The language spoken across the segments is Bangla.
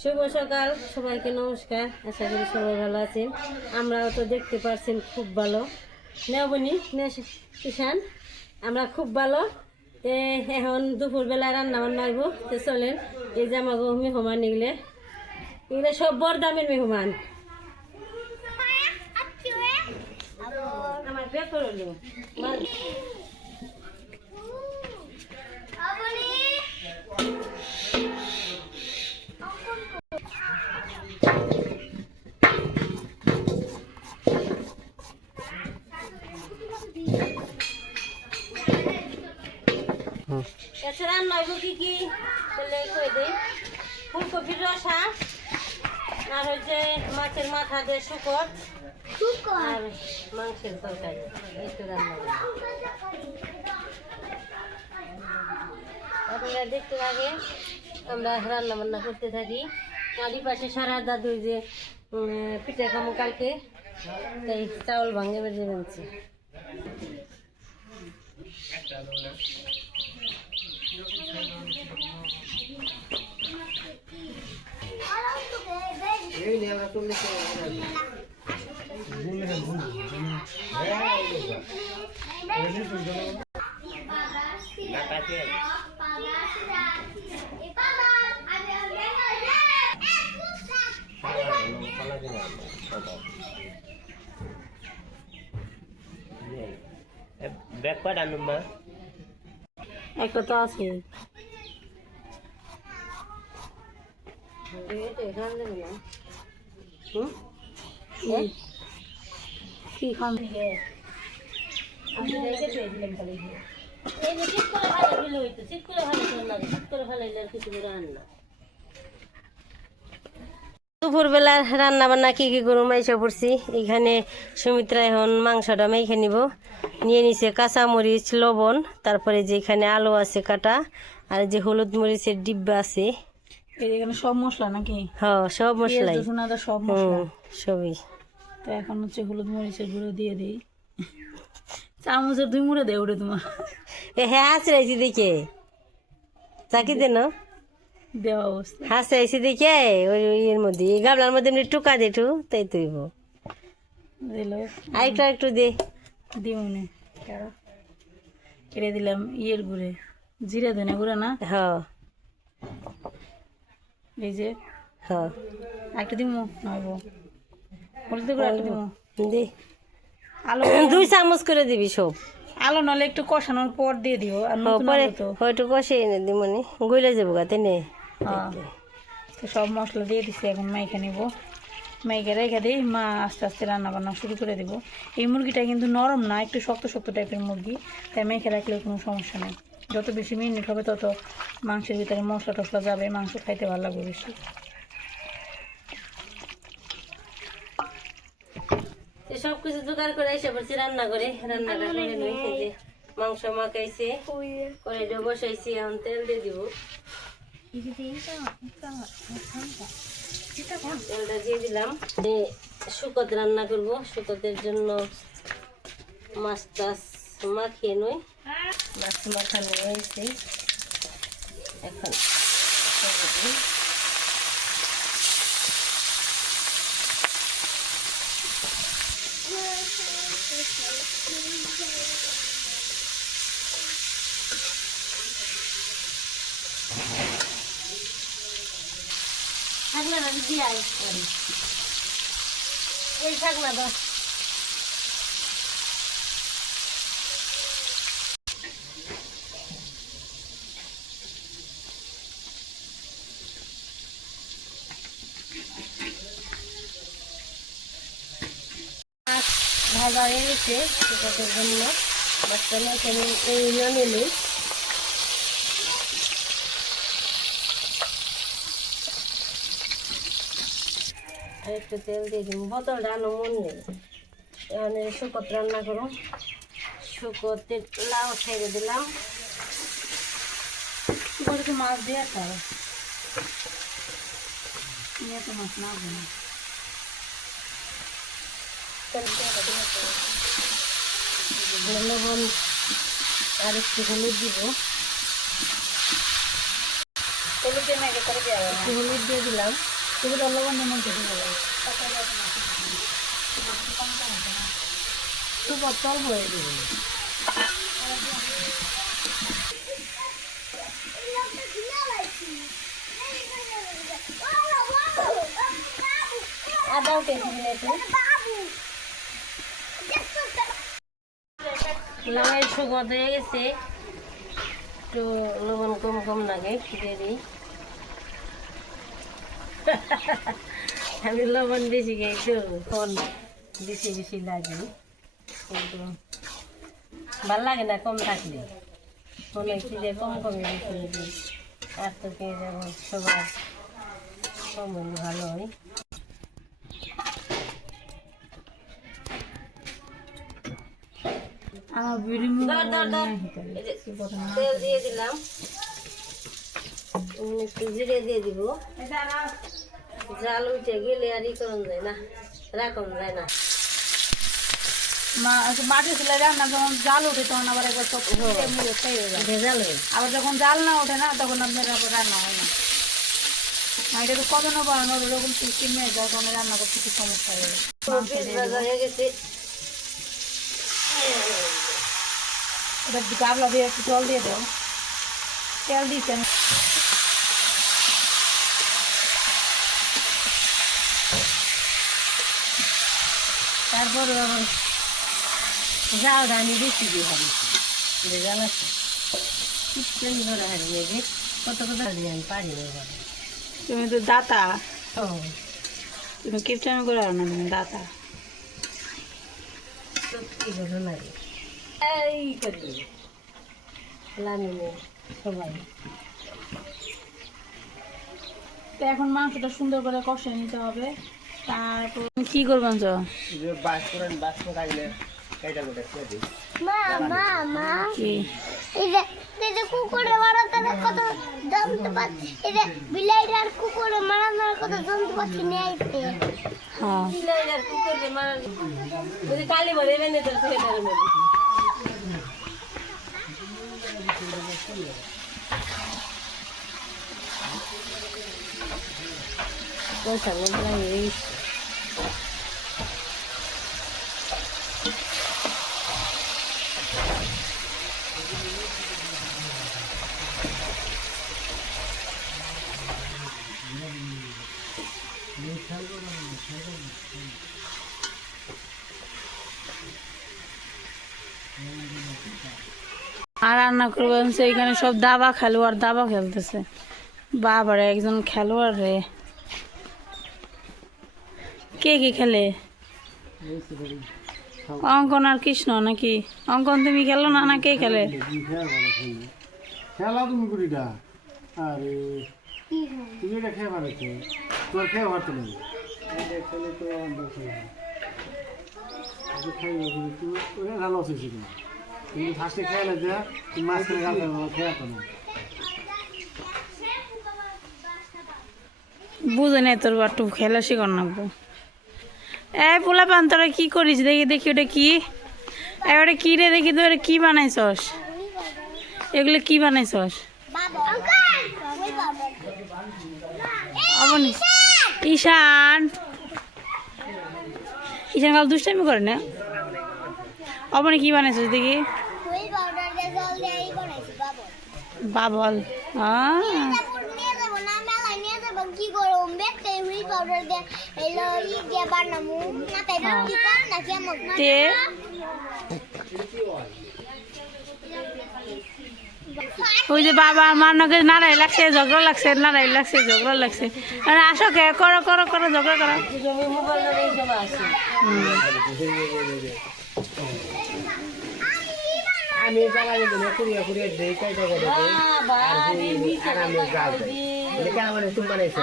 শুভ সকাল সবাইকে নমস্কার। আশা করি সবাই ভালো আছেন। আমরাও তো দেখতে পাচ্ছেন খুব ভালো নেবনি কিষান, আমরা খুব ভালো। এখন দুপুরবেলা রান্না বান্না আইব। তো চলেন, এই যে আমাকে মেহমান এগুলো এগুলো সব বড় দামের মেহমান। আমার বেতর হলো এছাড়া নইব কি কি বলে কই দেই। ফুলকপির রসা, আর হচ্ছে মাছের মাথা দিয়ে শুকর, আর মাংসের তরকারি। এই তো রান্না আপনারা দেখতে লাগে আমরা রান্না বান্না করতে থাকি। আর এই পাশে সারা দাদু যে পিঠা খামো কালকে, তাই চাউল ভাঙে বেজে বানছে। ব্যাকওয়ার্ড আনুমা এক কথা আছে কি খান দুপুরবেলা রান্না বান্না কি কি করুম এসে পড়ছি। এখানে সুমিত্রা এখন মাংসটা মেখে নিব। নিয়ে নিছে কাঁচামরিচ, লবণ, তারপরে যে এখানে আলু আছে কাটা, আর যে হলুদ মরিচের ডিব্বা আছে। এখানে সব মশলা নাকি? হ্যাঁ, সব মশলাই, সব মশলা সবই। তো এখন হচ্ছে হলুদ মরিচের গুঁড়ো দিয়ে দিই। চামচের 2 মুড়ে দেয় ওটা তোমার। হ্যাঁ, হাসরাইছি দেখে চাকি দেন দেওয়া অবস্থা হাসরাইছি দেখে ওই ইয়ের মধ্যে গাবলার মধ্যে এমনি টুকা দে একটু, তাই তুইব দিল আরেকটু একটু দে দিমনে কেটে দিলাম ইয়ের গুঁড়ে, জিরা ধনে গুঁড়া না? হ্যাঁ এই যে হ্যাঁ, একটু দিমু নইব হলুদ গুঁড়া একটু দিমু দে। আলু 2 চামচ করে দিবি সব। আলু নাহলে একটু কষানোর পর দিয়ে দিও। আর নতুন পরে আলু তো হয়তো কষে এনে দি মানে গইলে যাবো গাতে নে। হ্যাঁ, তো সব মশলা দিয়ে দিচ্ছি। এখন মাইখা নিব, মাইখা রেখে দিই। মা আস্তে আস্তে রান্না বান্না শুরু করে দেবো। এই মুরগিটা কিন্তু নরম না, একটু শক্ত শক্ত টাইপের মুরগি, তাই মেখে রাখলেও কোনো সমস্যা নেই। যত বেশি মিনিট হবে তত মাংসের ভিতরে মশলা টশলা যাবে, মাংস খাইতে ভালো লাগবে বেশি। সব কিছু জোগাড় করে এসে পড়ছি রান্না করে। রান্নাটা করে নিই। এই যে মাংস মাখাইছে, কড়াইটা বসাইছি, এখন তেল দিয়ে দিব। তেলটা দিয়ে দিলাম। শুকত রান্না করব। শুকতের জন্য মাছ টাছ মাখিয়ে নই, মাছ মাখানো হয়েছে। এখন থাকলে না দিদি আয় এই থাক না তো। মাছ ভাজা হয়ে গেছে শুকতের জন্য। মাছটা নিয়ে নিই। আর একটু তেল দিয়ে দিব। বোতলটা আনো মন নেই। এখানে শুকত রান্না করুন। শুকতে লাউ ছেড়ে দিলাম। মাছ দিয়ে খাও, তো মাছ না লবণ আর একটু হলুদ দিব। হলুদের এক করে দেওয়া হবে একটু হলুদ দিয়ে দিলাম। তুমি তো লবণ যেমন খেতে হবে খুব অল্প হয়ে দেবে। আদাও কেটে দিলে একটু লাউয়ের সুগন্ধ হয়ে গেছে, একটু লবণ কম কম লাগে দিয়ে দিই। আমি লবণ বেশি খাই তো ফোন বেশি বেশি লাগে, কিন্তু ভাল লাগে না কম থাকলে। মনে হচ্ছে যে কম কমে বেশি দিই, আর তো কে যেমন সবার কম হলে ভালো হয়। আমার বিড়ি তেল দিয়ে দিলাম, একটু জিরে দিয়ে দিব। জাল উঠে গেলে আর ই করন যায় না, রাখুন যায় না। মাটি চুলে রান্না যখন জাল ওঠে তখন আবার একবার সব ভেজাল হয়ে আবার যখন জাল না ওঠে না তখন আপনার আবার রান্না হয় না। এটা তো কত না বানানো ওরকম সিস্টেম নেই যার কারণে রান্না করতে একটু সমস্যা হয়ে যায়। পিস ভাজা হয়ে গেছে। এটা গাবলা দিয়ে একটু জল দিয়ে দাও, তেল দিচ্ছেন তারপর আবার জাল আমি বেশি দিয়ে হারিয়েছি, জাল আছে চিকেন ধরে হারিয়ে যে কত কত দিয়ে আমি পারি না। তুমি তো দাতা, ও তুমি কিপটামি করে আর না তুমি দাতা। সত্যি ঘটনা রে, এই করি লামিনে সবাই। তো এখন মাংসটা সুন্দর করে কষে নিতে হবে। তারপর কি করবেন তো মা মা মা কি এই যে কুকুরে মারাতে কত জমতে পারছি, এই যে বিলাইটার কুকুরে মারানোর কত জমতে পারছি নেইতে। হ্যাঁ আর কুকুর মারা যদি কালি ভরে বেঁধে তোর সোয়েটারের মধ্যে পয়সা মধ্যে আর রান্না করবেন সেইখানে সব দাবা খেলোয়াড় দাবা খেলতেছে। বাবারে একজন খেলোয়াড় রে, কে কি খেলে? অঙ্কন আর কৃষ্ণ নাকি? অঙ্কন তুমি খেলো না, না কে খেলে? খেলা তুমি কুড়িটা আরে তুমি এটা খেয়ে পারছো, তোমার খেয়ে পারতো না খেলে তো ভালো আছে তুমি কিন্তু ফার্স্টে খেয়ালে যে তুমি মাঝখানে গালতে খেয়ে পারতো না। বুঝে নেই তোর একটু খেলা শিখর নাকবো। এই পোলা পান তোরা কি করিস দেখি দেখি ওটা কি? এবারে কি রে দেখি তো ওটা কি বানাইছস? এগুলো কি বানাইছস? অবনি ঈশান ঈশান কাল দুষ্টামি করে না? অবনি কি বানাইছস দেখি? হুইল পাউডার দিয়ে জল দিয়ে এই বানাইছি বাবল। বাবল নিয়ে যাবো না মেলায় নিয়ে যাবো, কি করবো বেতে হুইল পাউডার দিয়ে এলো ই দিয়ে বানাবো না, তাই কি কর না কেমন তে ওই যে বাবা আমার নাকি নাড়াই লাগছে ঝগড়া লাগছে, নাড়াই লাগছে ঝগড়া লাগছে। আরে আসো কে করো করো করো ঝগড়া করো। জমি মোবাইল এই জমা আছে। আমি জ্বালানি দিলে কুড়িয়ে কুড়িয়ে দেই কয়টা করে দেই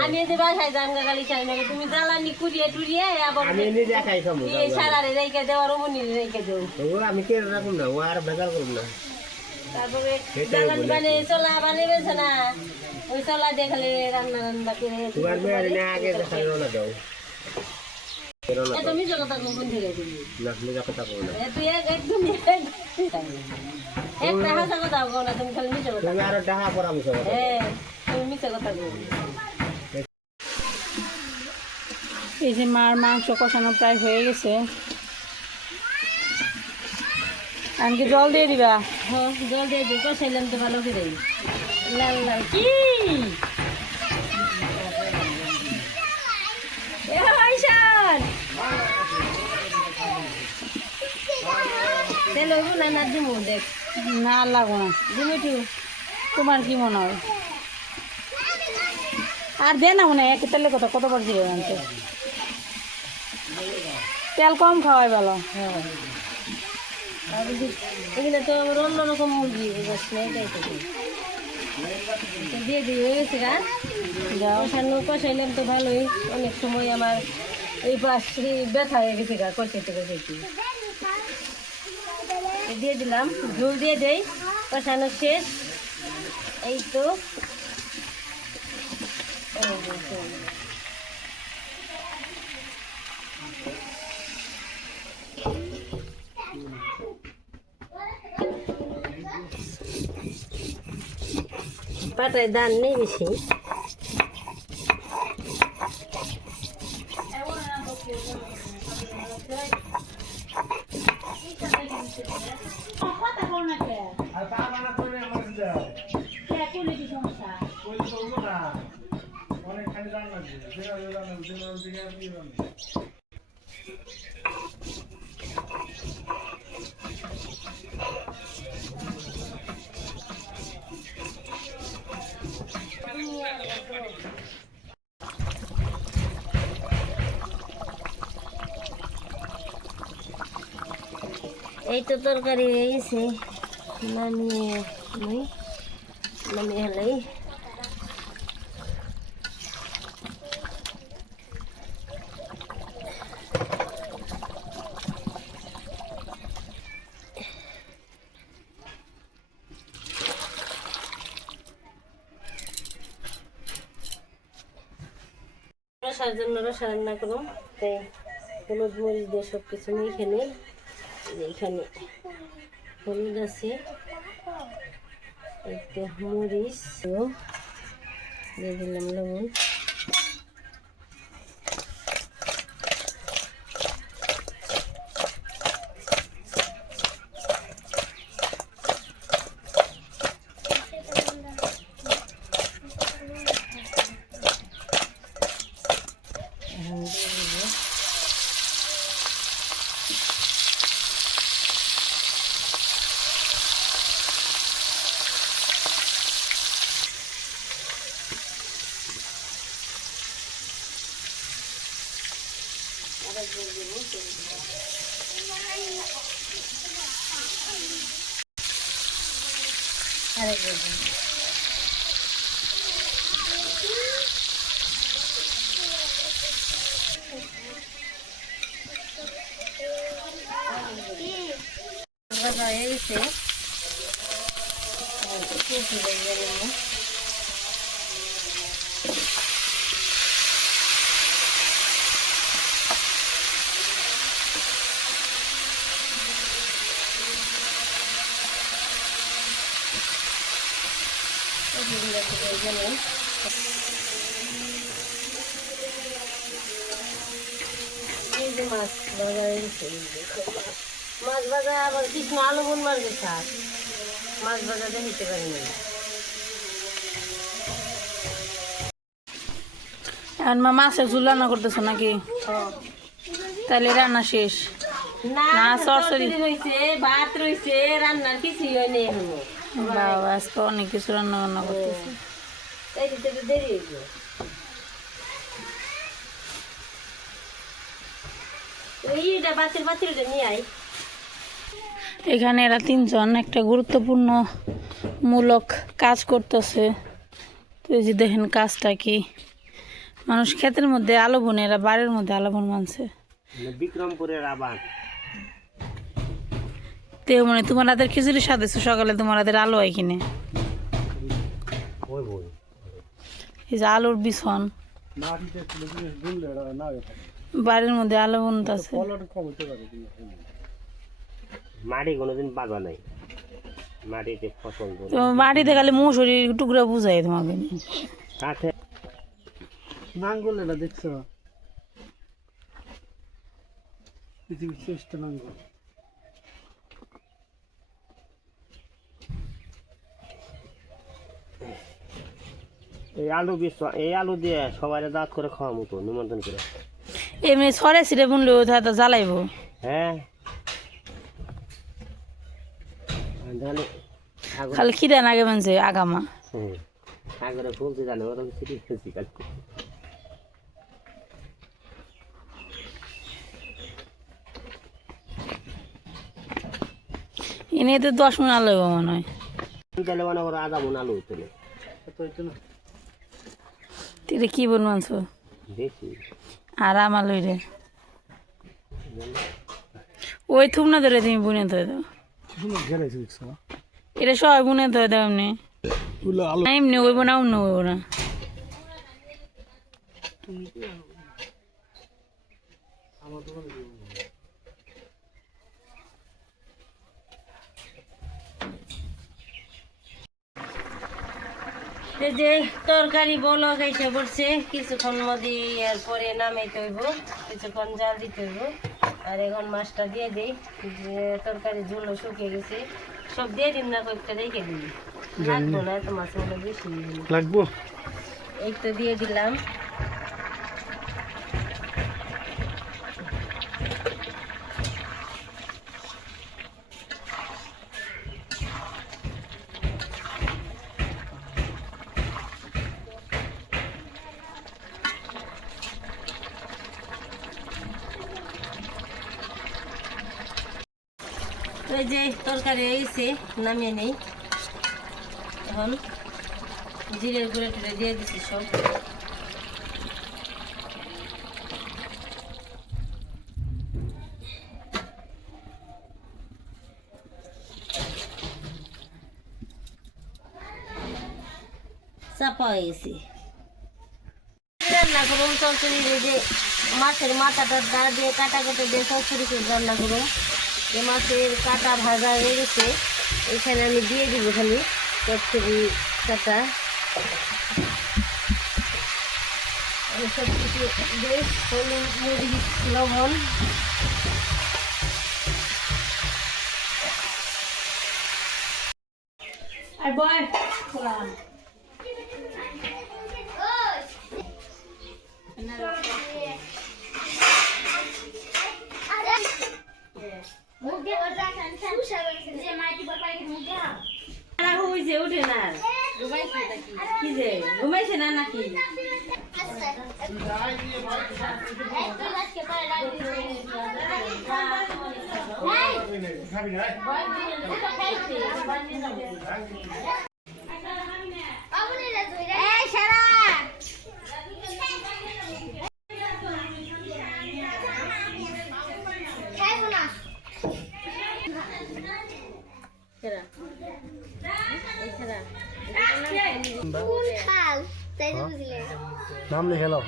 আমি যে বাসায় জাঙ্গা গালি চাই না, তুমি জ্বালানি কুড়িয়ে টুরিয়ে আবার আমি নিজে খাই খাবো এই সারারে রেখে দেওয়ার অমনি রেখে দেবো। আমি কে রাখুন না ও আর বেজার করুন না। তারপরে জ্বালানি বানিয়ে চলা বানিয়েছে না, ওই চলা দিয়ে খালি রান্না রান্না করে তোমার মেয়ে আগে দেখাই না দাও তুমি যে কথা কখন থেকে দিবি না নিজে কথা বলো না তুই একদম একটা হাসা কথা বলো না, তুমি খালি নিজে কথা। তুমি আরো ডাহা পরামর্শ করো। হ্যাঁ তুমি মিথ্যা কথা বলি। এই যে মার মাংস কষানো প্রায় হয়ে গেছে, আনকি জল দিয়ে দিবা। হ্যাঁ জল দিয়ে দিই, কষাইলাম তো ভালো করে। লাল লাল কি এ আইসান তেল হইব না না দিমু দেখ না লাগো না, দিমু একটু। তোমার কি মনে হয়? আর দে না মনে হয় এক তেলের কথা কতবার দিয়ে আনতে, তেল কম খাওয়াই ভালো। আর এখানে তো আমার অন্যরকম মুরগি বস না, এটাই তো দিয়ে দিই হয়ে গেছে গা। কষানো কষাইলাম তো ভালোই, অনেক সময় আমার এই পাশে ব্যথা হয়ে গেছে গা কষাইতে কষাইতে। দিয়ে দিলাম, ঝোল দিয়ে দেই, কষানো শেষ। এই তো পাটায় দান নেই বেশি। আর তা মানা করে আমার যায় কই তো না অনেক খালি দাম লাগে যেটা জানেন যেটা দিকে আপনি জানেন। এই তো তরকারি হয়ে গেছে, নামিয়ে নই নামিয়ে হলেই রসার জন্য রসা রান্না করো, তাই হলুদ মরিচ দিয়ে সব কিছু মেখে নিই। এখানে হলুদ আছে, একটু মরিচ দিয়ে দিলাম, লবণ, ভাজা হয়ে গেছে। এই যে মাছ ভাজা হয়ে গেছে, মাছ ভাজা আবার কৃষ্ণ আলু বোন মারবে শাক, মাছ ভাজা দেখিতে পারিনি। এখন মা মাছের ঝুল রান্না করতেছো নাকি? তাহলে রান্না শেষ? না না, সরসরি রয়েছে, ভাত রয়েছে, রান্নার কিছুই হয়নি এখনো। বাবা আজকে অনেক কিছু রান্না বান্না করতেছে। এই দিতে তো দেরি হইব। এইটা বাতিলটা নিয়ে আই। এখানে এরা তিনজন একটা গুরুত্বপূর্ণ মূলক কাজ করতেছে। তো এই যে দেখেন কাজটা কি, মানুষ ক্ষেতের মধ্যে আলো বনে, এরা বাড়ির মধ্যে আলো বন মানছে। বিক্রমপুরের আবাদ তে মানে তোমার হাতের খিচুড়ি স্বাদ হয়েছে সকালে, তোমার হাতের আলো হয় কিনে। ওই বই এই যে আলোর বিছন, মাটিতে গুনলে না বাড়ির মধ্যে আলো বনতেছে। ফলন কম হতে পারে। মাটি কোনোদিন বাজা নাই। মাটিতে ফসল ধরে তো মাটিতে খালি মুসুরির টুকরা বুঝাই তোমাকে কাঠে নাঙ্গল এটা দেখছো পৃথিবীর শ্রেষ্ঠ নাঙ্গল। এই আলু দিয়ে সবাই দাঁত করে খাওয়া মতো নিমন্ত্রণ করে। এমনি সরে ছিঁড়ে বুনলেও তো জ্বালাইবো। হ্যাঁ জানি খালি খিদে নাগে মানছে আগামা। সাগরে ফুলতে জানে ওরকম ছিটি খেয়েছি কালকে। এনে তো 10 মণ আলো মনে হয়। তাহলে মনে করো আধা মন আলু হতো না এত হইতো না। তুই কি বল মানছো বেশি। আর আমার লইরে ওই থুম না ধরে তুমি বুনে ধরে দাও। তুমি ঘেরাইছো দেখছো এটা সবাই বুনে ধরে দাও এমনি ওগুলো আলু এমনি হইব না অন্য হইব না। এই যে তরকারি বলো গাইছে পড়ছে, কিছুক্ষণ মধ্যে আর পরে নামাইতে হইব, কিছুক্ষণ জাল দিতে হইব। আর এখন মাছটা দিয়ে দিই, যে তরকারি ঝোলও শুকিয়ে গেছে, সব দিয়ে দিন না কয়েকটা রেখে দিই, লাগবো না এত মাছ মনে বেশি লাগবো। এই তো দিয়ে দিলাম। এই যে তরকারি হয়েছে, নামিয়ে নেই। এখন জিরের গুঁড়ো টুড়ে দিয়ে দিচ্ছি সব। চাপা হয়েছে। রান্না করুন চচ্চড়ি, যে মাছের মাথাটা দা দিয়ে কাটা কাটা দিয়ে চচ্চড়ি করে রান্না করুন। এই মাছের কাটা ভাজা হয়ে গেছে, এখানে আমি দিয়ে দিব খালি চচ্চড়ি কাটা। সব কিছু দিয়ে হলুদ মরিচ লবণ আর বয় হয়েছে, উঠে না কি যে ঘুমাইছে না নাকি? নাম লিখে নাও।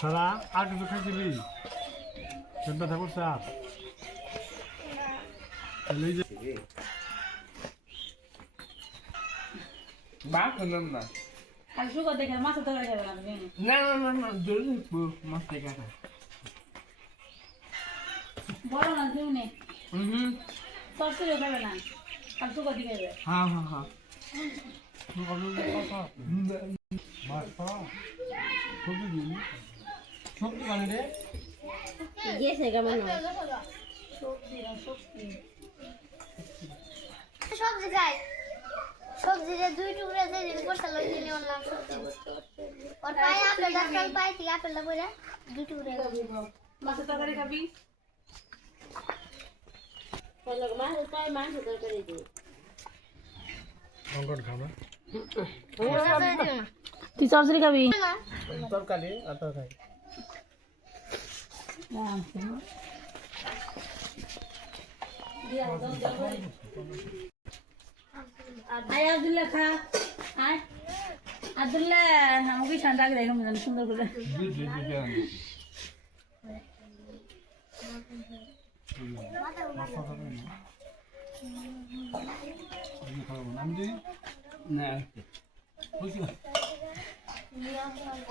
সারা আর কিছু খাইছিলি? ব্যথা করছে আর আর সুগার দেখে মাছের তরকারি খাবে না। বড় না জুনে চচ্চড়ি খাবে না, আর সুগার দিকে হ্যাঁ হ্যাঁ হ্যাঁ সবজি কানে রে গেছে কেমন সবজি খাই সবজিতে 2 টুকরা দিয়ে দিলে গোটা লই দিলে অনলাইন সবজি আর পাই আপেল ডাল পাই ঠিক আপেলটা পড়ে 2 টুকরা মাছের তরকারি খাবি? মাংস তরকারি দিই অঙ্কন খাবা তুই চরচরি খাবি? তরকারি আর তরকারি আয় আব্দুল্লাহ খা আয় আব্দুল্লাহ আমাকে শান্তা আগে দেখো মনে সুন্দর করে না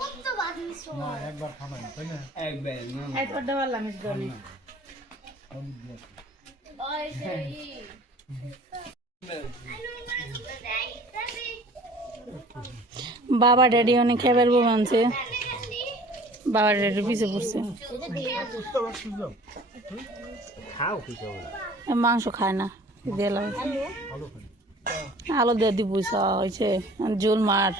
কত বাদিস না একবার খাবা তাই না একবার না এই তো ডাবলাম ইস দনি ওই সেই বাবা ড্যাডি অনেক খেবার বউ আনছে বাবা ড্যাডির পিছে পড়ছে খাও কি খাও মাংস খায় না দিলাম আলো দিয়ে দিব হয়েছে জোল মার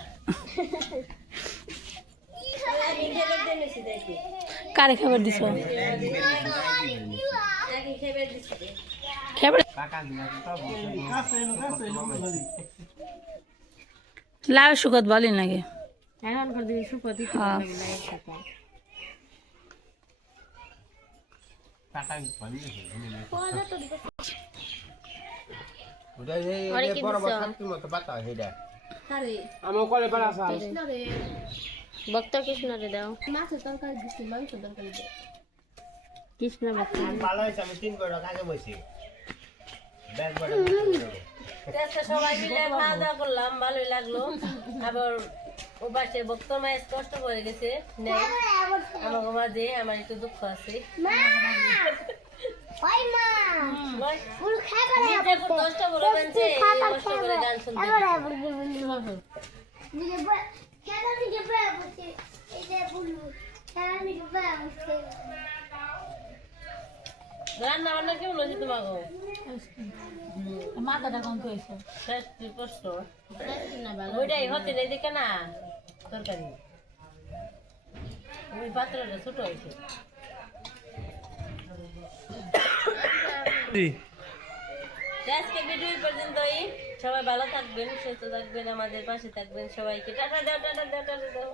কারে খাবার দিছ খাবার লাউ শুকাত ভালো লাগে এখন করে দিবি সুপতি হ্যাঁ টাকা পানি আরে কি বড় বড় দিছো? ছাত্রীর মতো পাতা হেডা আরে আমার কলে পারা আছে কৃষ্ণ রে ভক্ত কৃষ্ণ রে দাও মাছের তরকারি দিছি মাংস তরকারি দাও কৃষ্ণ ভক্ত ভালো হয়েছে আমি 3 বড় আগে বসি ব্যাগ বড় সবাই মিলে খাওয়া দাওয়া করলাম ভালোই লাগলো আবার ও পাশে ভক্ত মায়ের কষ্ট করে গেছে নেই আমার মাঝে আমার একটু দুঃখ আছে ওই মা বল, ফুল খাবে না নিজে খুব কষ্ট করে বানছে কষ্ট করে গান শুনতে এবারে বলবি দিলে কেন দিকে পড়ে বসে এই যে বলবো কেন দিকে পড়ে বসে রান্না বান্না কেমন হয়েছে তোমাকে মাথাটা কম হয়েছে শেষ কষ্ট ওইটাই হতে নেই দেখে না তরকারি ওই পাত্রটা ছোট হয়েছে আজকে ভিডিও পর্যন্তই সবাই ভালো থাকবেন সুস্থ থাকবেন আমাদের পাশে থাকবেন সবাইকে টাটা দাও টাটা দাও টাটা দাও